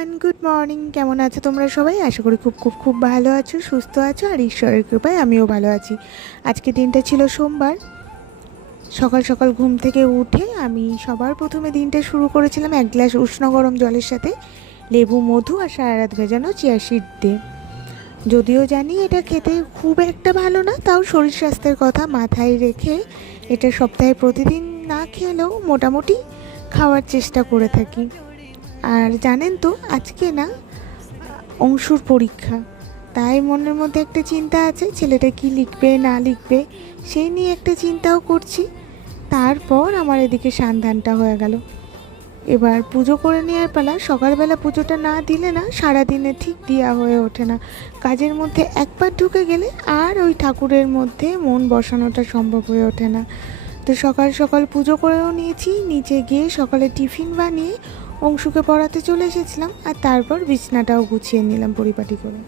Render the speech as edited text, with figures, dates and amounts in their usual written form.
Everyone, good morning. কেমন আছো তোমরা সবাই? আশা করি খুব খুব খুব ভালো আছো, সুস্থ আছো, আর ঈশ্বরের কৃপায় আমিও ভালো আছি। আজকে দিনটা ছিল সোমবার। সকাল সকাল ঘুম থেকে উঠে আমি সবার প্রথমে দিনটা শুরু করেছিলাম এক গ্লাস উষ্ণ গরম জলের সাথে লেবু, মধু আর সারা রাত ভেজানো চিয়া সিড দিয়ে। যদিও জানি এটা খেতে খুব একটা ভালো না, তাও শরীর স্বাস্থ্যের কথা মাথায় রেখে এটা সপ্তাহে প্রতিদিন না খেলেও মোটামুটি খাওয়ার চেষ্টা করে থাকি। আর জানেন তো, আজকে না অংশুর পরীক্ষা, তাই মনের মধ্যে একটা চিন্তা আছে, ছেলেটা কি লিখবে না লিখবে সেই নিয়ে একটা চিন্তাও করছি। তারপর আমার এদিকে সান্ধানটা হয়ে গেল। এবার পুজো করে নেওয়ার পালা। সকালবেলা পুজোটা না দিলে না সারাদিনে ঠিক দেওয়া হয়ে ওঠে না। কাজের মধ্যে একবার ঢুকে গেলে আর ওই ঠাকুরের মধ্যে মন বসানোটা সম্ভব হয়ে ওঠে না। তো সকাল সকাল পুজো করেও নিয়েছি, নিচে গিয়ে সকালে টিফিন বানিয়ে অংশুকে পড়াতে চলে এসেছিলাম, আর তারপর বিছনাটাও গুছিয়ে নিলাম পরিপাটি করে।